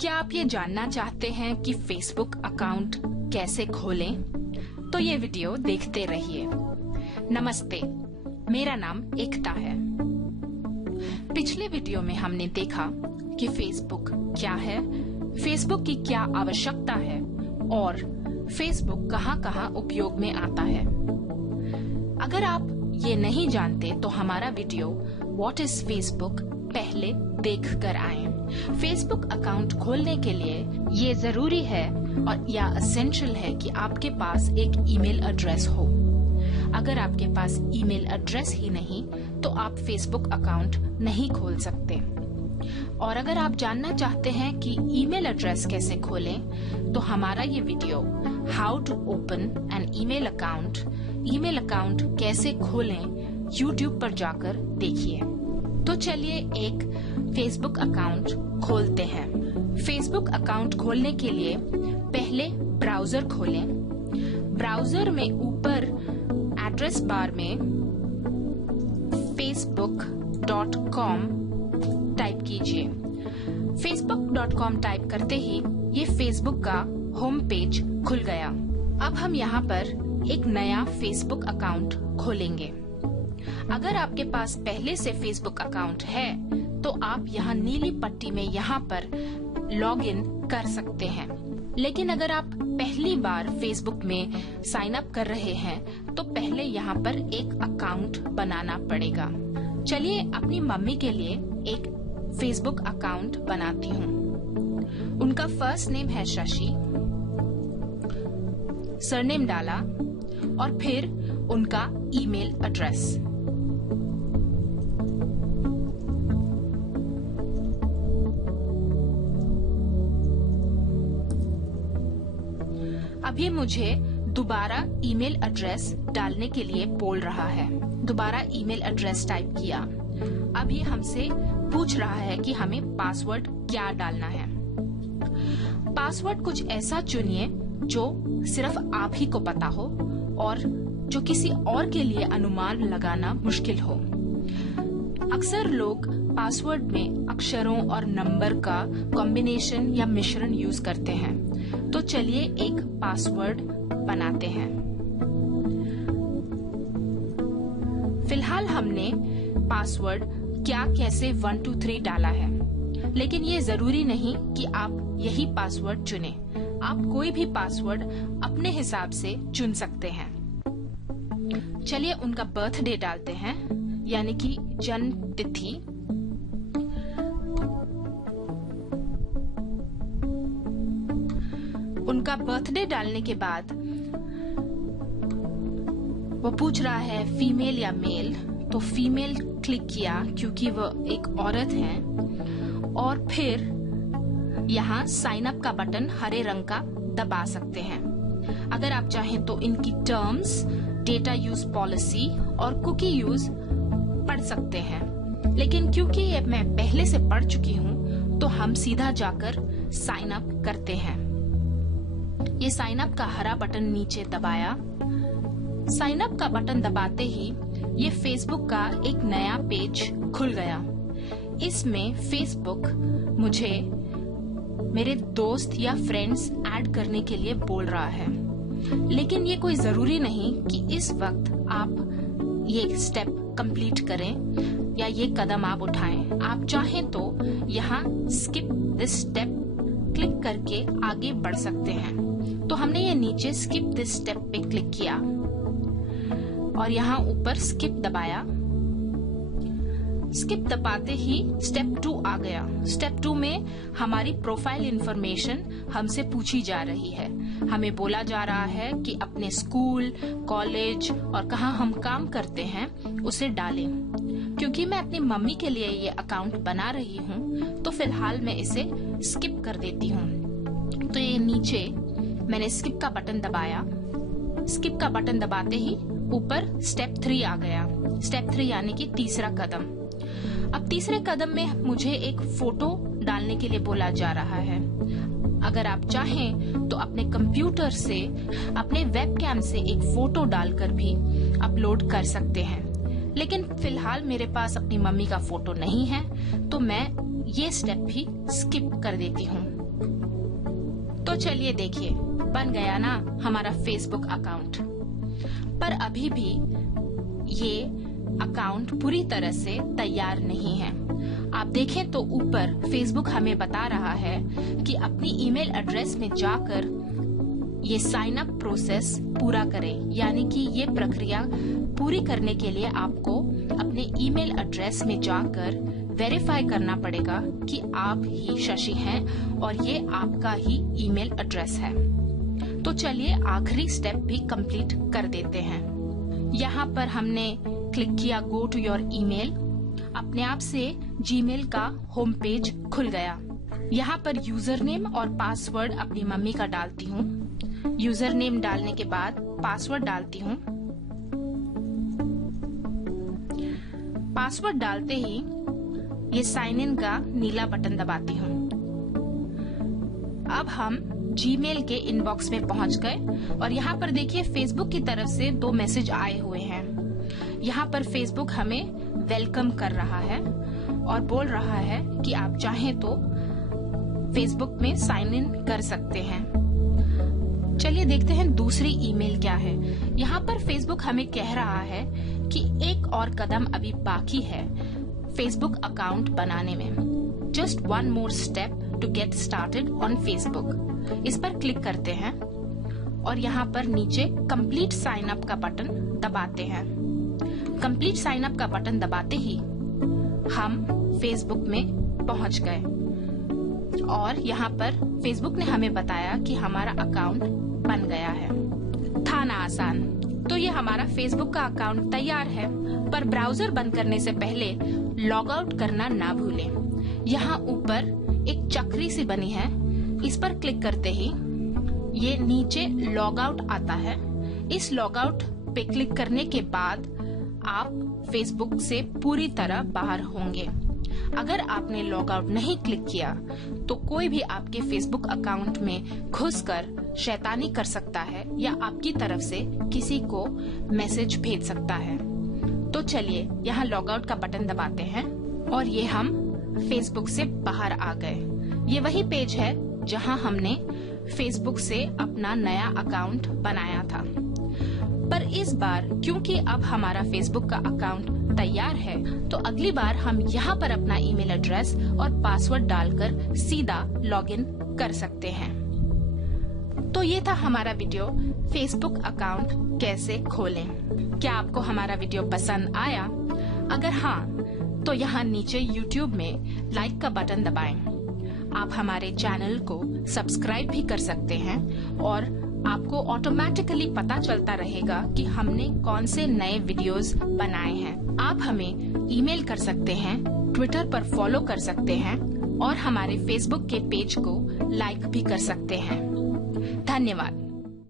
क्या आप ये जानना चाहते हैं कि फेसबुक अकाउंट कैसे खोलें? तो ये वीडियो देखते रहिए। नमस्ते, मेरा नाम एकता है। पिछले वीडियो में हमने देखा कि फेसबुक क्या है, फेसबुक की क्या आवश्यकता है और फेसबुक कहाँ-कहाँ उपयोग में आता है। अगर आप ये नहीं जानते तो हमारा वीडियो व्हाट इज फेसबुक पहले देख कर आए। फेसबुक अकाउंट खोलने के लिए ये जरूरी है और या एसेंशियल है कि आपके पास एक ईमेल एड्रेस हो। अगर आपके पास ईमेल एड्रेस ही नहीं तो आप फेसबुक अकाउंट नहीं खोल सकते। और अगर आप जानना चाहते हैं कि ईमेल एड्रेस कैसे खोलें, तो हमारा ये video how to open an email account कैसे खोलें YouTube पर जाकर देखिए। तो चलिए एक फेसबुक अकाउंट खोलते हैं। फेसबुक अकाउंट खोलने के लिए पहले ब्राउजर खोलें। ब्राउजर में ऊपर एड्रेस बार में facebook.com टाइप कीजिए। facebook.com टाइप करते ही ये फेसबुक का होम पेज खुल गया। अब हम यहाँ पर एक नया फेसबुक अकाउंट खोलेंगे। अगर आपके पास पहले से फेसबुक अकाउंट है तो आप यहाँ नीली पट्टी में यहाँ पर लॉग इन कर सकते हैं। लेकिन अगर आप पहली बार फेसबुक में साइन अप कर रहे हैं तो पहले यहाँ पर एक अकाउंट बनाना पड़ेगा। चलिए अपनी मम्मी के लिए एक फेसबुक अकाउंट बनाती हूँ। उनका फर्स्ट नेम है शशि, सरनेम डाला और फिर उनका ईमेल एड्रेस। अब ये मुझे दोबारा ईमेल एड्रेस डालने के लिए बोल रहा है। दोबारा ईमेल एड्रेस टाइप किया। अब ये हमसे पूछ रहा है कि हमें पासवर्ड क्या डालना है। पासवर्ड कुछ ऐसा चुनिए जो सिर्फ आप ही को पता हो और जो किसी और के लिए अनुमान लगाना मुश्किल हो। अक्सर लोग पासवर्ड में अक्षरों और नंबर का कॉम्बिनेशन या मिश्रण यूज करते हैं। तो चलिए एक पासवर्ड बनाते हैं। फिलहाल हमने पासवर्ड क्या कैसे 1 2 3 डाला है, लेकिन ये जरूरी नहीं कि आप यही पासवर्ड चुनें। आप कोई भी पासवर्ड अपने हिसाब से चुन सकते हैं। चलिए उनका बर्थडे डालते हैं, यानी कि जन्म तिथि। उनका बर्थडे डालने के बाद वो पूछ रहा है फीमेल या मेल, तो फीमेल क्लिक किया क्योंकि वो एक औरत है। और फिर यहाँ साइन अप का बटन हरे रंग का दबा सकते हैं। अगर आप चाहें तो इनकी टर्म्स, डेटा यूज पॉलिसी और कुकी यूज पढ़ सकते हैं, लेकिन क्योंकि ये मैं पहले से पढ़ चुकी हूँ तो हम सीधा जाकर साइन अप करते हैं। ये साइन अप का हरा बटन नीचे दबाया। साइन अप का बटन दबाते ही ये फेसबुक का एक नया पेज खुल गया। इसमें फेसबुक मुझे मेरे दोस्त या फ्रेंड्स ऐड करने के लिए बोल रहा है, लेकिन ये कोई जरूरी नहीं कि इस वक्त आप ये स्टेप कंप्लीट करें या ये कदम आप उठाएं। आप चाहें तो यहाँ स्किप दिस स्टेप क्लिक करके आगे बढ़ सकते हैं। तो हमने ये नीचे स्किप दिस स्टेप पे क्लिक किया और यहाँ ऊपर स्किप दबाया। स्किप दबाते ही स्टेप 2 आ गया। स्टेप 2 में हमारी प्रोफाइल इंफॉर्मेशन हमसे पूछी जा रही है। हमें बोला जा रहा है कि अपने स्कूल, कॉलेज और कहाँ हम काम करते हैं उसे डालें। क्योंकि मैं अपनी मम्मी के लिए ये अकाउंट बना रही हूँ तो फिलहाल मैं इसे स्किप कर देती हूँ। तो ये नीचे मैंने स्किप का बटन दबाया। स्किप का बटन दबाते ही ऊपर स्टेप 3 आ गया। स्टेप 3 यानी कि तीसरा कदम। अब तीसरे कदम में मुझे एक फोटो डालने के लिए बोला जा रहा है। अगर आप चाहें तो अपने कंप्यूटर से, अपने वेबकैम से एक फोटो डालकर भी अपलोड कर सकते हैं, लेकिन फिलहाल मेरे पास अपनी मम्मी का फोटो नहीं है तो मैं ये स्टेप भी स्किप कर देती हूँ। तो चलिए देखिए, बन गया ना हमारा फेसबुक अकाउंट। पर अभी भी ये अकाउंट पूरी तरह से तैयार नहीं है। आप देखें तो ऊपर फेसबुक हमें बता रहा है कि अपनी ईमेल एड्रेस में जाकर ये साइन अप प्रोसेस पूरा करें, यानी कि ये प्रक्रिया पूरी करने के लिए आपको अपने ईमेल एड्रेस में जाकर वेरीफाई करना पड़ेगा कि आप ही शशि हैं और ये आपका ही ईमेल एड्रेस है। तो चलिए आखिरी स्टेप भी कंप्लीट कर देते हैं। यहाँ पर हमने क्लिक किया गो टू योर ईमेल। अपने आप से जीमेल का होम पेज खुल गया। यहाँ पर यूजर नेम और पासवर्ड अपनी मम्मी का डालती हूँ। यूजर नेम डालने के बाद पासवर्ड डालती हूँ। पासवर्ड डालते ही ये साइन इन का नीला बटन दबाती हूँ। अब हम जीमेल के इनबॉक्स में पहुंच गए और यहाँ पर देखिए फेसबुक की तरफ से 2 मैसेज आए हुए हैं। यहाँ पर फेसबुक हमें वेलकम कर रहा है और बोल रहा है कि आप चाहें तो फेसबुक में साइन इन कर सकते हैं। चलिए देखते हैं दूसरी ईमेल क्या है। यहाँ पर फेसबुक हमें कह रहा है कि एक और कदम अभी बाकी है फेसबुक अकाउंट बनाने में। Just one more step to get started on Facebook. इस पर क्लिक करते हैं और यहाँ पर नीचे कंप्लीट साइन अप का बटन दबाते हैं। कंप्लीट साइन अप का बटन दबाते ही हम फेसबुक में पहुंच गए और यहाँ पर फेसबुक ने हमें बताया कि हमारा अकाउंट बन गया है। था ना आसान। तो ये हमारा फेसबुक का अकाउंट तैयार है, पर ब्राउजर बंद करने से पहले लॉग आउट करना ना भूलें। यहाँ ऊपर एक चक्री सी बनी है, इस पर क्लिक करते ही ये नीचे लॉग आउट आता है। इस लॉग आउट पे क्लिक करने के बाद आप फेसबुक से पूरी तरह बाहर होंगे। अगर आपने लॉग आउट नहीं क्लिक किया तो कोई भी आपके फेसबुक अकाउंट में घुसकर शैतानी कर सकता है या आपकी तरफ से किसी को मैसेज भेज सकता है। तो चलिए यहाँ लॉग आउट का बटन दबाते हैं और ये हम फेसबुक से बाहर आ गए। ये वही पेज है जहाँ हमने फेसबुक से अपना नया अकाउंट बनाया था। पर इस बार क्योंकि अब हमारा फेसबुक का अकाउंट तैयार है, तो अगली बार हम यहाँ पर अपना ईमेल एड्रेस और पासवर्ड डालकर सीधा लॉगिन कर सकते हैं। तो ये था हमारा वीडियो, फेसबुक अकाउंट कैसे खोलें। क्या आपको हमारा वीडियो पसंद आया? अगर हाँ, तो यहाँ नीचे YouTube में लाइक का बटन दबाएं। आप हमारे चैनल को सब्सक्राइब भी कर सकते हैं और आपको ऑटोमेटिकली पता चलता रहेगा कि हमने कौन से नए वीडियोस बनाए हैं। आप हमें ईमेल कर सकते हैं, ट्विटर पर फॉलो कर सकते हैं और हमारे फेसबुक के पेज को लाइक भी कर सकते हैं। धन्यवाद।